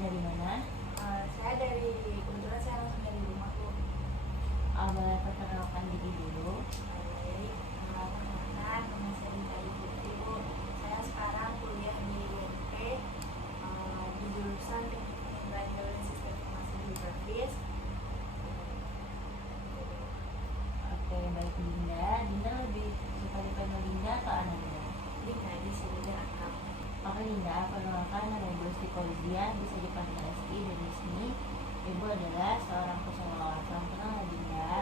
Dari mana? Saya kebetulan saya langsung dari rumah tuh. Boleh perkenalkan diri dulu. Baik, perkenalkan nama saya Dinda Putri Bu. Saya sekarang kuliah di UNP di jurusan Teknik Pengendalian dan Sistem Informasi Geografis. Oke, baik Dinda. Dinda lebih suka dipanggil Dinda atau Ananda? Dinda di sini dan akrab. Oke Dinda, perkenalkan nama Ibu Lesti Fauziah, bisa dipanggil Lesti dan Ismi. Ibu adalah seorang pesawat. Salam kenal ya Dinda.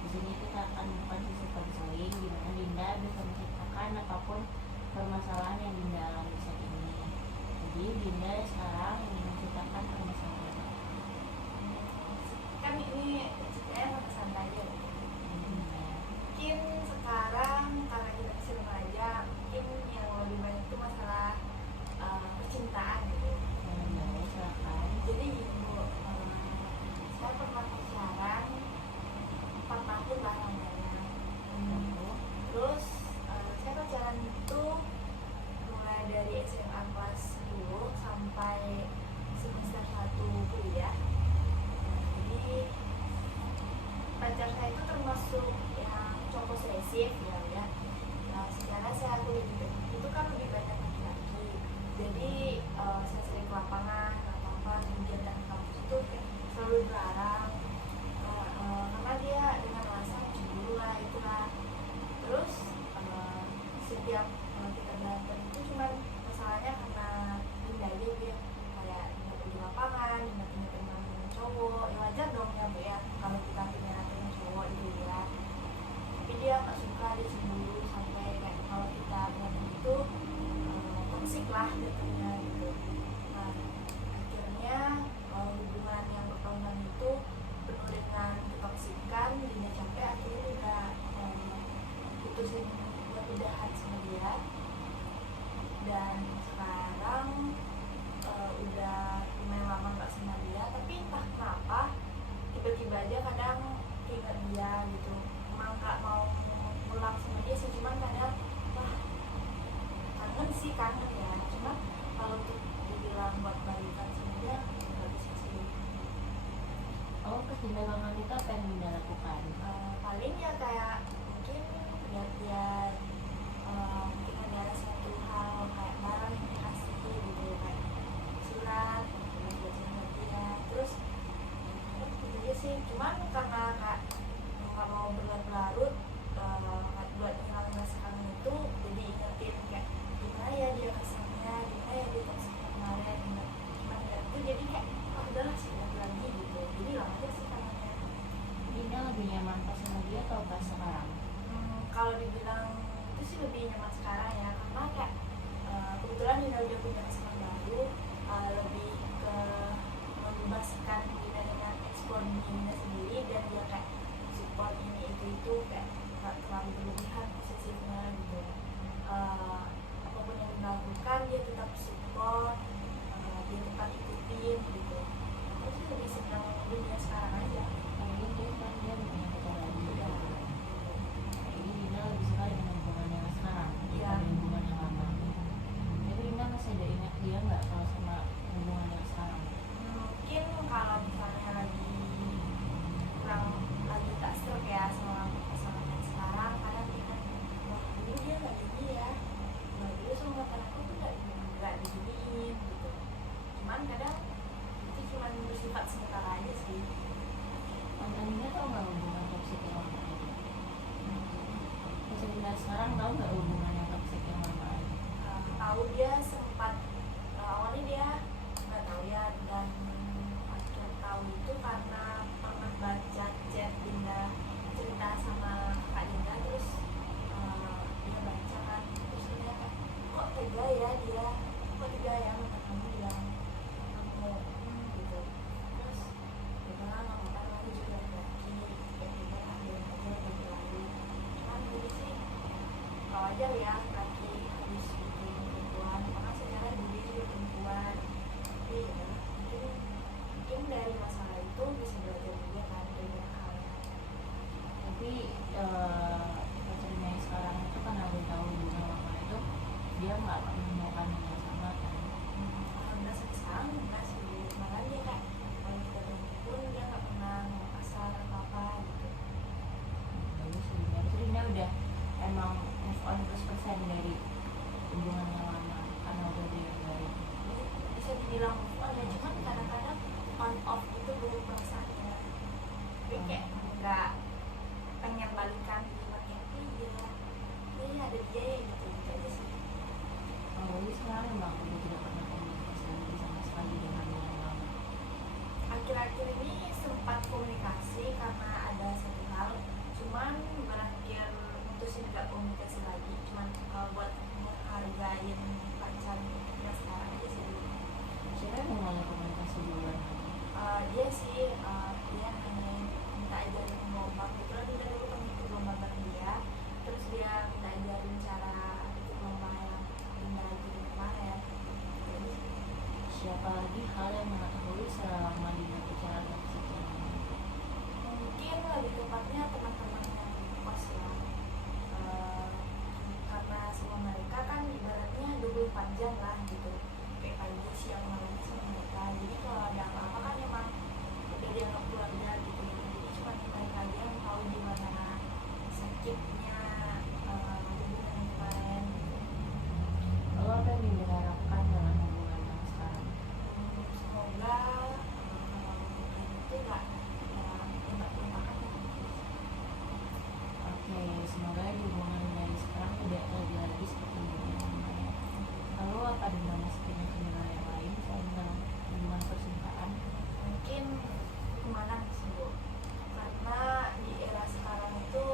Di sini kita akan melakukan sesi konseling di mana Dinda bisa menceritakan apapun permasalahan yang Dinda alami saat ini. Jadi Dinda sekarang ingin menceritakan permasalahan apa? Kan ini ceritanya masa santai aja. Dinda. Mungkin sekarang karena kita masih remaja, mungkin yang lebih banyak itu masalah percintaan gitu. Boleh, silakan. Jadi gini Bu, saya pernah pacaran 4 tahun lah namanya. Terus saya pacaran itu mulai dari SMA kelas 10 sampai semester 1 kuliah. Jadi pacar saya itu termasuk yang cowok posesif ya. Nah, secara saya kuliah di teknik itu kan lebih banyak laki-laki. Jadi saya sering ke lapangan, apa kegiatan kampus itu kayak selalu dilarang karena dia dengan alasan cemburu lah itulah. Terus setiap kita berantem itu cuma masalahnya karena Dinda aja dia kayak Dinda pergi lapangan, Dinda punya teman cowok, ya wajar dong ya Bu ya kalau kita punya teman cowok itu ya. Tapi dia nggak suka, dia cemburu sampai kayak kalau kita berantem itu toksik lah jatuhnya gitu. Nah akhirnya hubungan yang bertahun-tahun itu penuh dengan ketoksikan, Dinda capek akhirnya juga putusin buat udahan sama dia. Dan sekarang udah lumayan lama nggak sama dia, tapi entah kenapa tiba-tiba aja kadang ingat dia gitu. Emang nggak mau pulang sama dia sih, cuman kadang wah kangen sih kangen ya. Cuma kalau untuk dibilang buat balikan sama dia nggak bisa sih. Kesinambungan itu apa yang Dinda lakukan? Paling ya kayak mungkin lihat-lihat mungkin ada satu hal kayak barang yang dikasih gitu, kayak surat buat sama dia. Terus gitu aja sih. Cuman karena kak nggak mau berlarut-larut buat ngilangin rasa kangen itu, jadi ingetin kayak gimana ya dia kesannya, gimana ya dia toksiknya kemarin, gimana ya itu, jadi kayak udahlah sih lagi gitu. Jadi hilang aja sih kangennya. Dinda lebih nyaman pas sama dia atau pas sekarang? Kalau dibilang itu sih lebih nyaman sekarang ya, karena kayak kebetulan Dinda udah punya pasangan baru, lebih ke membebaskan Dinda dengan eksplor Dinda sendiri, dan dia kayak support ini itu kayak nggak terlalu berlebihan posesifnya gitu. Apapun yang Dinda lakukan dia tetap support, dia tetap ikutin gitu. Terus sih lebih senang dunia sekarang aja. Jadi dia kan dia udah punya pacar lagi. Udah. Jadi Dinda lebih suka dengan hubungan yang sekarang Iya. daripada hubungan yang lama. Tapi Dinda masih ada ingat dia nggak kalau sama hubungan yang sekarang? Mungkin kalau misalnya lagi tak stroke ya sama pasangan yang sekarang, kadang kita wah dulu dia nggak gini ya, nah dulu sama pacarku tuh nggak diginiin gitu. Cuman kadang itu cuma bersifat sementara aja sih. Mantan Dinda tau nggak hubungan toksik yang lama aja? Pacar Dinda sekarang tahu nggak hubungan yang toksik yang lama aja? Tahu dia sempat awalnya dia nggak tahu ya, dan akhir tahu itu karena pernah baca chat Dinda cerita sama Kak Dinda. Terus dia baca kan, terus dia kayak kok tega ya dia, kok tega ya sama kamu yang mau gitu. Terus ya karena nggak apa-apa, aku juga laki ya kita takdirin aja udah berlalu. Cuman dulu sih kalau aja ya laki harus bikin perempuan, karena secara diri juga perempuan. Tapi ya mungkin dari masalah itu bisa belajar juga kan dari banyak hal. Tapi pacarnya yang sekarang itu kan udah tahu hubungan lama itu dia nggak menemukan yang sama kan? Alhamdulillah sampai sekarang enggak on 100% dari hubungan yang lama karena udah ada yang baru? Bisa dibilang move on ya, cuman kadang-kadang on off itu belum perasaannya. Tapi kayak nggak pengen balikan, cuma kayak iya ada dia ya gitu aja sih. Oh, jadi sekarang emang udah tidak pernah komunikasi lagi sama sekali dengan yang lama? Akhir-akhir ini sempat komunikasi karena ada satu hal, cuman berakhir mutusin nggak komunikasi lagi, cuman buat menghargain pacarnya sekarang aja sih. Siapa yang mulai komunikasi duluan? Dia sih dia nanyain minta ajarin gelombang gitu lah, dia dulu pernah ikut lomba bareng dia, terus dia minta ajarin cara ikut lomba yang Dinda ajarin kemarin. Jadi Siapa lagi hal yang mengetahui selama Dinda pacaran sama si cewek? mungkin lebih tepatnya teman-teman yang di kos ya. Karena semua mereka kan ibaratnya 24 jam lah gitu, kayak pagi siang malam sama mereka, jadi kalau ada apa-apa kan emang udah dianggap keluarga gitu. Jadi cuma mereka aja yang tahu gimana sakitnya hubungan yang kemarin gitu. Lalu apa yang Dinda harapkan dalam hubungan yang sekarang? Semoga hubungan itu nggak tembak-tembakan lah. Oke, semoga di hubungan dari sekarang tidak lagi lagi seperti hubungan yang lama ya. Lalu apa Dinda masih punya keinginan yang lain selain dalam hubungan percintaan? Mungkin kemana sih Bu, karena di era sekarang itu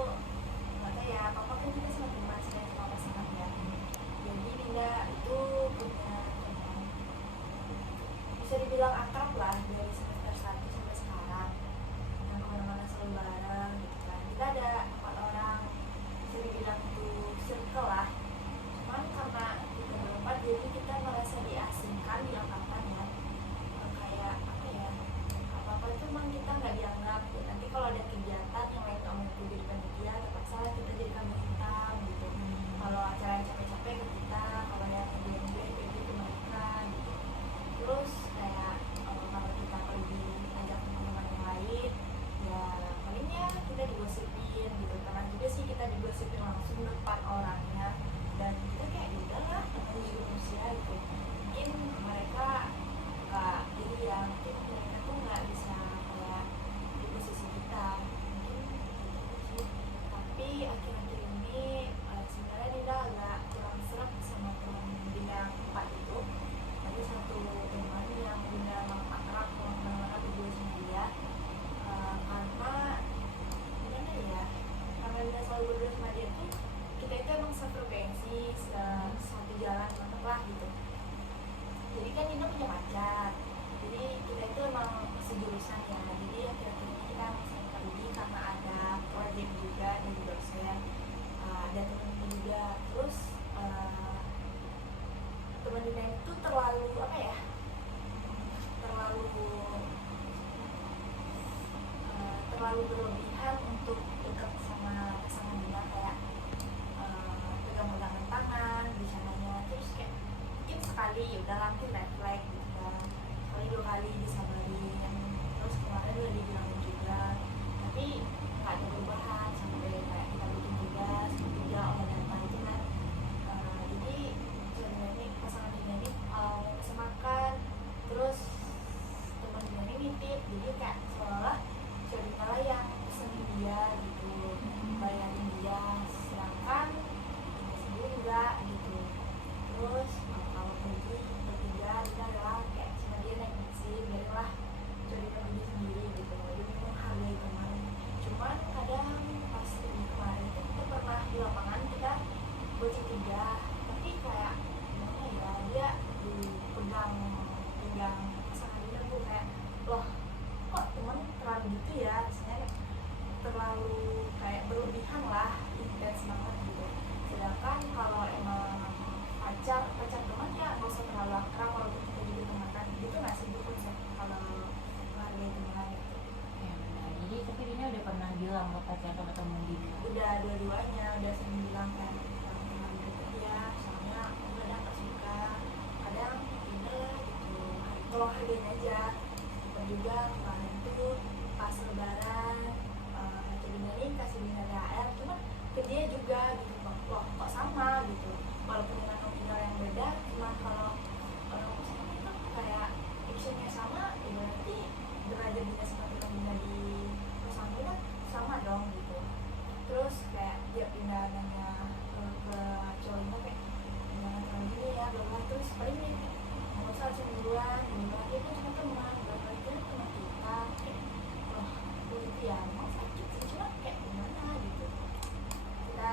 nggak tahu ya, apa kan kita semakin masih sama pasangan ya. Jadi Dinda itu punya teman, bisa dibilang akrab lah dari semester 1 sampai sekarang, yang kemana-mana selalu bareng gitu kan. Kita ada 4 orang, bisa dibilang itu circle lah. Cuman karena kita berempat jadi kita merasa diasingkan di angkatan ya. Kayak apa ya, apa-apa itu emang kita nggak dianggap ya. Nanti kalau ada kegiatan yang lain kamu itu jadi panitia, terpaksa kita jadi kambing hitam gitu. Kalau acara yang capek-capek ke kita, kalau yang BNB itu mereka gitu. Terus kayak kalau kita pergi ajak teman-teman yang lain, ya paling ya kita digosipin gitu. Karena juga sih kita digosipin langsung depan orangnya, dan kita kayak ya udahlah, namanya juga manusia gitu. Mungkin mereka nggak, jadi ya mungkin mereka tuh nggak bisa kayak di posisi kita, mungkin gitu sih. Tapi akhir-akhir ini sebenarnya Dinda agak kurang serap sama teman Dinda yang 4 itu. Ada satu teman yang Dinda emang akrab kemana-mana berdua sama dia. Karena gimana ya, karena Dinda selalu berdua sama dia tuh, kita itu emang sefrekuensi, satu jalan banget lah gitu. Jadi kan Dinda punya pacar, jadi kita itu emang sejurusan ya. Jadi akhir-akhir ini kita sering pergi karena ada proyek juga dari dosen, ada temen juga. Terus teman Dinda itu terlalu apa ya, terlalu berlebihan untuk dekat sama pasangan Dinda, kayak pegang-pegangan tangan bercandanya, terus kayak mungkin sekali ya udah langsung red flag gitu kan, sekali 2 kali disabarin, terus kemarin udah dibilangin juga, tapi nggak ada perubahan sampai kayak kita bikin tugas ketiga data itu kan. Jadi sebenarnya ini pasangan Dinda ini mau pesen makan, terus teman Dinda ini nitip, jadi kayak seolah cerita lah yang pesenin dia gitu, bayarin dia, sedangkan kita sendiri enggak gitu. Terus kalau pergi bertiga kita adalah kayak cuma dia naik mesin, biarlah cerita dia sendiri gitu, dia memang hargai teman. Cuman kadang pas di kemarin itu kita pernah di lapangan kita bocah 3, tapi kayak gimana ya, dia dipegang pasangan dia tuh kayak loh kok teman terlalu gitu ya, rasanya terlalu kayak berlebihan lah, intens banget gitu. Sedangkan kalau emang pacar teman ya nggak usah terlalu akrab, walaupun kita juga teman kan gitu, nggak sih Bu konsep kalau menghargai teman gitu. Ya benar. Jadi tapi Dinda udah pernah bilang ke pacar sama temen Dinda? Udah dua-duanya udah sering bilang kan, teman deket ya, soalnya kadang nggak suka, kadang ini lah gitu, tolong hargain aja. Kita juga kemarin tuh pas lebaran, jadi nih kasih Dinda THR, cuma ke dia juga gitu, loh kok sama ada bina sama teman bina di kosanku kan sama dong gitu. Terus kayak dia pindah nanya ke cowoknya kayak jangan terlalu gini ya bla bla, terus paling nih nggak usah cemburuan dia kan cuma teman bla bla, itu kan teman kita kayak wah begitu ya, emang sakit sih cuma kayak gimana gitu. Kita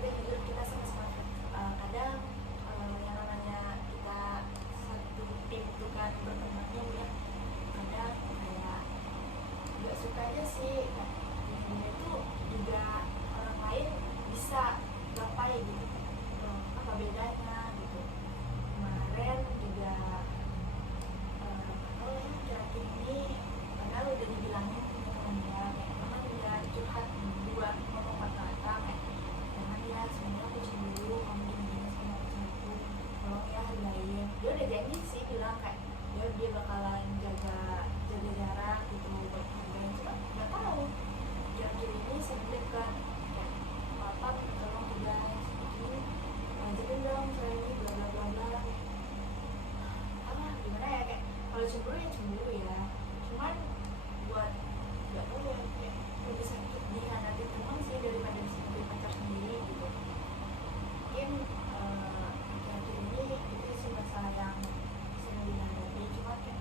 hidup kita sama-sama kadang yang namanya kita satu tim itu kan bertemannya ya kadang kayak nggak suka aja sih ini tuh juga orang lain bisa gapai gitu. Apa bedanya gitu. Kemarin juga terakhir ini padahal udah dibilangin sama teman dia kayak memang dia curhat buat ngomong kata-kata kayak jangan ya sebenarnya aku cemburu kamu gini sama pacarku, tolong ya hargain. Dia udah janji sih bilang kayak dia bakalan jaga jarak gitu buat hargain, cuma nggak tahu terakhir ini sering dekat kayak papa tolong guys ini lanjutin dong saya ini bla bla bla bla. Gimana ya kayak kalau cemburu ya cemburu ya, cuman buat nggak tahu ya kayak lebih sakit dihadapi teman sih daripada disakiti pacar sendiri gitu. Mungkin terakhir ini itu sih masalah yang sering dihadapi, cuma kayak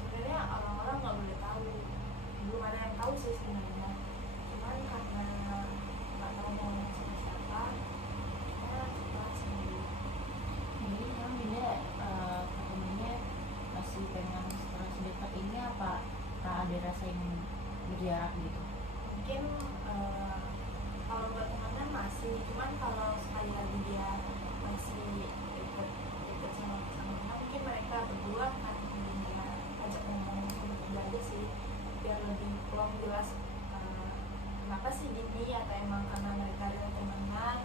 sebenarnya orang-orang nggak boleh tahu, belum ada yang tahu sih sebenarnya, cuman karena nggak tahu mau ngomong sama siapa kita coba sendiri. Jadi sekarang Dinda ketemunya masih pengen setelah sedekat ini apa ada rasa yang berjarak gitu? Mungkin kalau buat teman masih, cuman kalau sekali lagi dia masih deket sama pasangannya, mungkin mereka berdua kan dia ajak ngomong sama dia aja sih biar lebih plong jelas kenapa sih gini, atau emang karena mereka ada temenan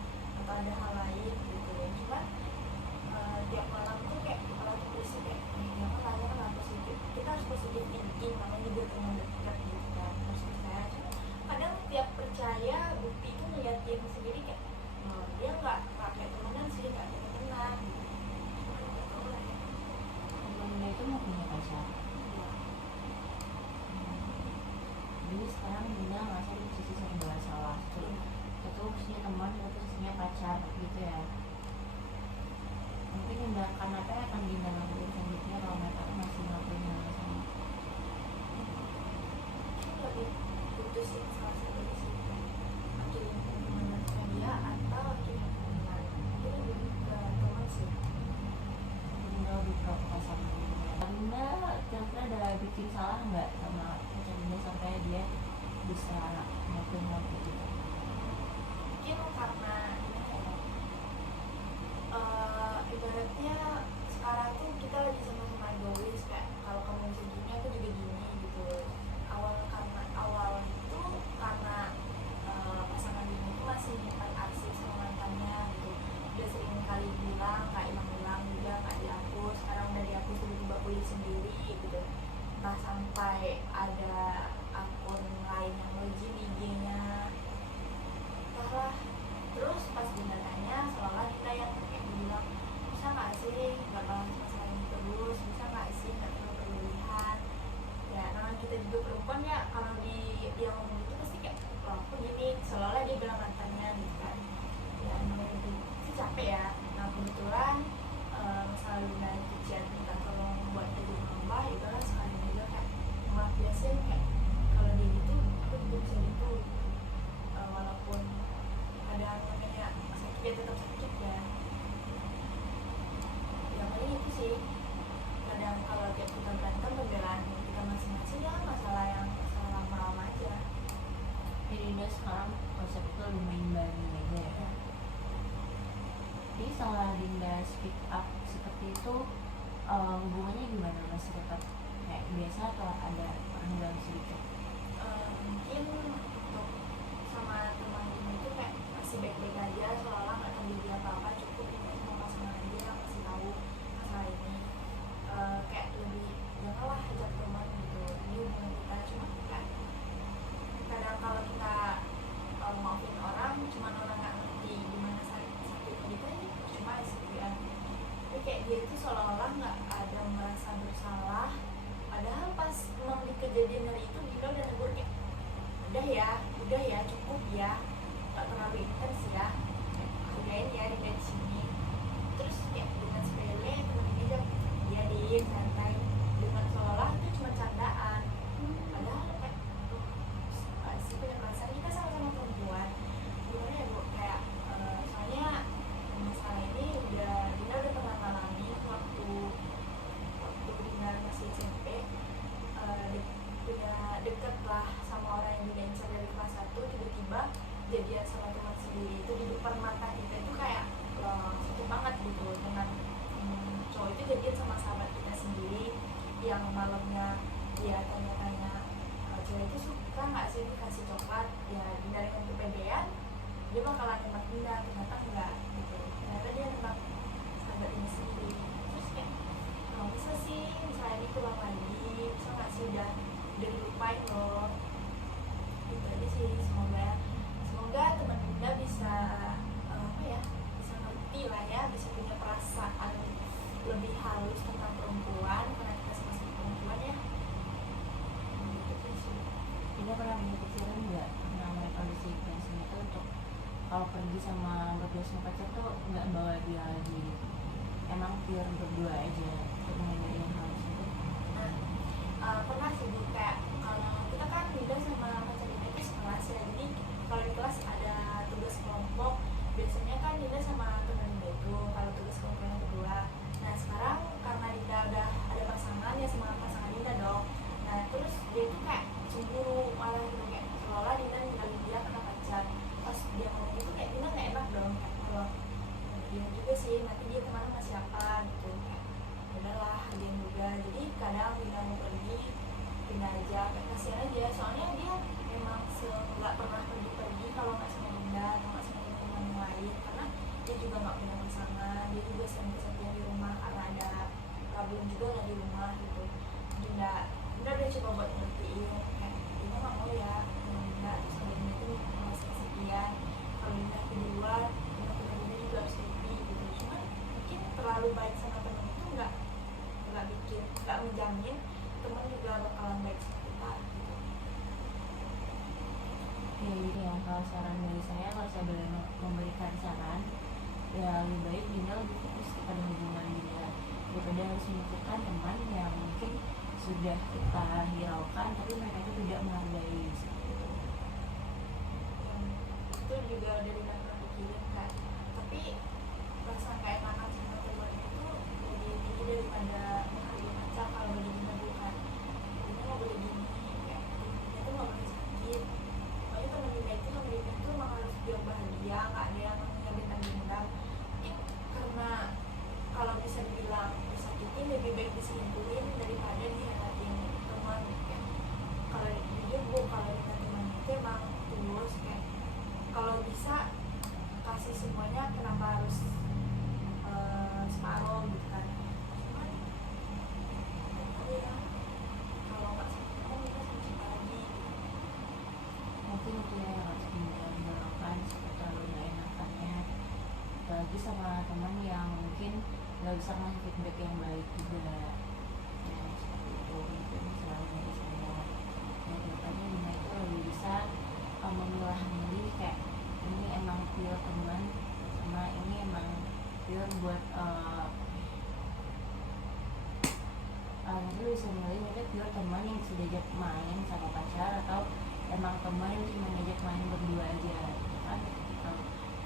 atau ada hal lain gitu ya. Cuman tiap malam tuh kayak kepala tuh berisik kayak jangan tanya kenapa positif, kita harus positif thinking namanya juga teman dekat gitu kan, harus percaya. Cuma kadang tiap percaya bukti itu ngeliatin sendiri kayak dia nggak kayak temenan sih, nggak kayak temenan gitu. Nggak tahu lah ya. Dinda itu mau punya pacar. Jadi sekarang Dinda merasa di sisi serba salah. Satu sisinya teman, satu sisinya pacar gitu ya. Mungkin tindakan apa yang akan Dinda lakukan selanjutnya kalau mereka masih ngelakuin hal yang sama? Lebih putusin salah satu di situ, akhirnya hubungan sama dia atau akhirnya hubungan itu lebih ke teman sih. Dinda lebih ke pacar gitu ya. Dinda kira-kira ada bikin salah nggak sama pacar Dinda sampai dia bisa ngelakuin hal kayak gitu? Mungkin karena ibaratnya sekarang tuh kita lagi sama-sama egois kayak kalau kamu bisa gini aku juga gini gitu. Awal itu karena pasangan ini tuh masih nyimpan arsip sama mantannya gitu. Dia sering kali bilang nggak hilang-hilang juga nggak dihapus, sekarang udah dihapus tiba-tiba pulih sendiri gitu. Entah sampai ada akun lain yang login di IG-nya entahlah. Terus pas Dinda tanya seolah kita yang kayak bilang bisa nggak sih nggak bahas masalah ini terus, bisa nggak sih nggak terlalu berlebihan ya, namanya kita juga perempuan ya, kalau dia ngomong gitu pasti kayak loh aku gini, seolah dia bilang mantannya gitu kan ya, namanya itu sih capek ya. Nah kebetulan masalah Dinda itu chat minta tolong buat jadi nambah itu kan sekali juga kayak ngelakuin kayak kalau dia gitu aku juga bisa gitu. Walaupun ada namanya sakit ya tetap sakit ya. Ya paling itu sih. Kadang kalau tiap kita berantem pembelaan kita masing-masing ya masalah lama-lama aja. Jadi Dinda sekarang konsep itu lebih mengimbangi aja ya. Jadi setelah Dinda speak up seperti itu, hubungannya gimana? Masih tetap kayak biasa atau ada perubahan sedikit? Mungkin untuk sama teman ini tuh kayak masih baik-baik aja, soalnya nggak terjadi apa-apa, cukup ini sama pasangan aja kasih tahu masalah ini. Kayak lebih janganlah ajak teman gitu, ini hubungan kita. Cuma kayak kadang kalau kita maafin orang, cuma orang nggak ngerti gimana sakitnya gitu aja, cuma sih ya. Tapi kayak dia tuh seolah-olah nggak ada merasa bersalah, padahal pas emang di kejadian hari itu Dinda udah negur kayak udah ya cukup ya, nggak terlalu intens ya, hargain ya Dinda di sini. Terus ya dengan sepele temen ini aja dia diem santai dengan seolah itu cuma candaan, padahal kayak si punya perasaan kita sama-sama perempuan gimana ya Bu, kayak soalnya masalah ini Dinda udah pernah ngalami waktu Dinda masih SMP. Udah deket lah sama orang yang Dinda incar dari kelas 1, tiba-tiba jadian sama teman sendiri itu di depan mata kita itu kayak sakit banget gitu, dengan cowok itu jadian sama sahabat kita sendiri yang malamnya dia tanya-tanya cewek itu suka nggak sih dikasih coklat, ya Dinda dengan kepedean dia bakalan nembak Dinda, ternyata enggak gitu, ternyata dia nembak sahabat ini sendiri. Terus kayak nggak bisa sih misalnya dikulang lagi, bisa nggak sih udah dilupain loh, itu aja sih. Semoga teman Dinda bisa bisa ngerti lah ya, bisa punya perasaan lebih halus tentang perempuan karena kita sama-sama perempuan ya. Gitu sih. Dinda pernah punya pikiran nggak namanya kondisi Bensin itu untuk kalau pergi sama berdua sama pacar tuh nggak bawa dia lagi, emang pure berdua aja untuk menghindari hal tersebut? Pernah sih Bu, kayak kalau kita kan Dinda sama pacar Dinda itu sekelas ya, jadi kalau di kelas ada tugas kelompok biasanya kan Dinda sama temen Dinda itu kalau tugas kelompok yang berdua. Nah sekarang karena Dinda udah ada pasangan ya sama pasangan Dinda dong, nah terus dia itu kayak cemburu malah gitu, kayak seolah Dinda ninggalin dia karena pacar. Pas dia ngomong itu kayak Dinda nggak enak dong, kayak kalau dia juga sih nanti dia kemana sama siapa gitu, kayak udahlah dia juga. Jadi kadang Dinda mau pergi Dinda aja, kayak kasihan aja, soalnya dia memang nggak pernah pergi-pergi kalau nggak sama Dinda atau nggak sama teman yang lain, karena dia juga nggak punya pasangan, dia juga sering kesepian di rumah karena ada problem juga lah di rumah gitu. Dinda udah coba buat ngertiin kayak Dinda nggak mau ya teman Dinda, terus kalau Dinda itu masih kesepian, kalau Dinda di luar teman-teman Dinda juga harus happy gitu. Cuma mungkin terlalu baik sama teman itu nggak menjamin teman juga bakalan baik sama kita gitu. Ya ini ya, kalau saran dari saya, kalau saya boleh memberikan saran, ya lebih baik Dinda lebih fokus kepada hubungan Dinda daripada harus memikirkan teman yang mungkin sudah kita hiraukan tapi mereka itu tidak menghargai seperti itu. Itu juga udah Dinda pernah pikirin kan, tapi rasa kayak enakan sama teman itu lebih tinggi daripada menghargai pacar. Kalau bagi Dinda bukan, Dinda nggak boleh gini, kayak Dinda tuh nggak boleh sakit. Pokoknya teman Dinda itu sama Dinda tuh emang harus dia bahagia, nggak ada yang menyakitin Dinda. Mungkin karena kalau bisa dibilang disakitin lebih baik diselingkuhin daripada dihianatin teman. Kayak kalau jujur Bu, kalau kita teman itu emang tulus, kayak kalau bisa kasih semuanya kenapa harus separuh gitu kan. Cuman ya kalau nggak sakit kan kita sama siapa lagi gitu. Mungkin itu ya yang harus Dinda melakukan seperti terlalu nggak enakannya, apalagi sama teman yang mungkin nggak bisa ngasih feedback yang baik juga, ya seperti itu. Mungkin selalu dari saya, ya depannya Dinda itu lebih bisa memilah-milih kayak ini emang pure teman sama ini emang pure buat nanti lu bisa milih ini pure teman yang bisa diajak main sama pacar atau emang teman yang cuma diajak main berdua aja gitu kan.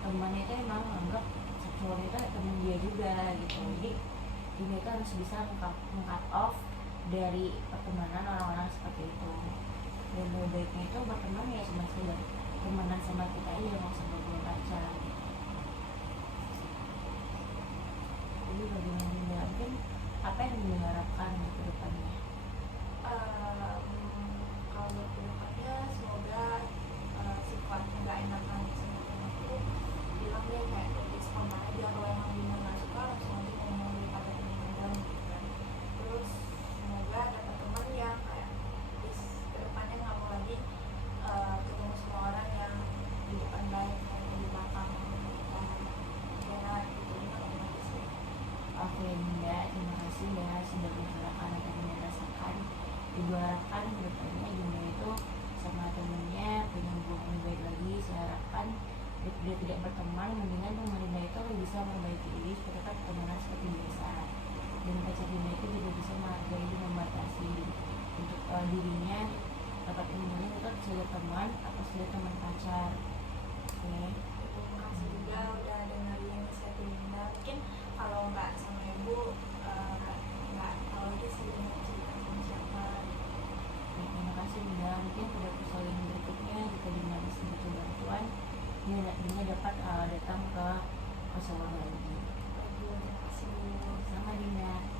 Teman itu emang anggap seksual itu temen dia juga gitu, jadi dia itu harus bisa meng-cut off dari pertemanan orang-orang seperti itu. Dan lebih baiknya itu berteman ya cuma sekedar temenan sama kita aja, nggak usah berdua pacar. Jadi bagaimana Dinda, mungkin apa yang diharapkan ke depannya? Kalau kedepannya semoga sifat nggak enakan sama teman itu bilang deh, kayak lebih spontan aja. Kalau emang Dinda nggak suka langsung aja ngomong daripada pendam gitu kan. Terus semoga dapat teman yang kayak kedepannya nggak mau lagi ketemu semua orang yang di depan baik kayak di belakang Ibu harapkan kedepannya Dinda itu sama temennya punya hubungan yang baik lagi. Saya harapkan dia tidak berteman, mendingan teman Dinda itu bisa memperbaiki diri supaya tetap pertemanan seperti biasa, dan pacar Dinda itu juga bisa menghargai dan membatasi untuk dirinya dapat memilih tetap sebagai teman atau sebagai teman pacar. Oke. Terima kasih juga udah dengerin saya Dinda. Mungkin kalau nggak sama ibu nggak tahu aja sih Dinda cerita sama siapa. Ya, terima kasih Dinda. Mungkin pada episode berikutnya jika Dinda masih butuh bantuan, Dinda dapat datang ke Kosovo lagi. Terima kasih. Sama Dinda.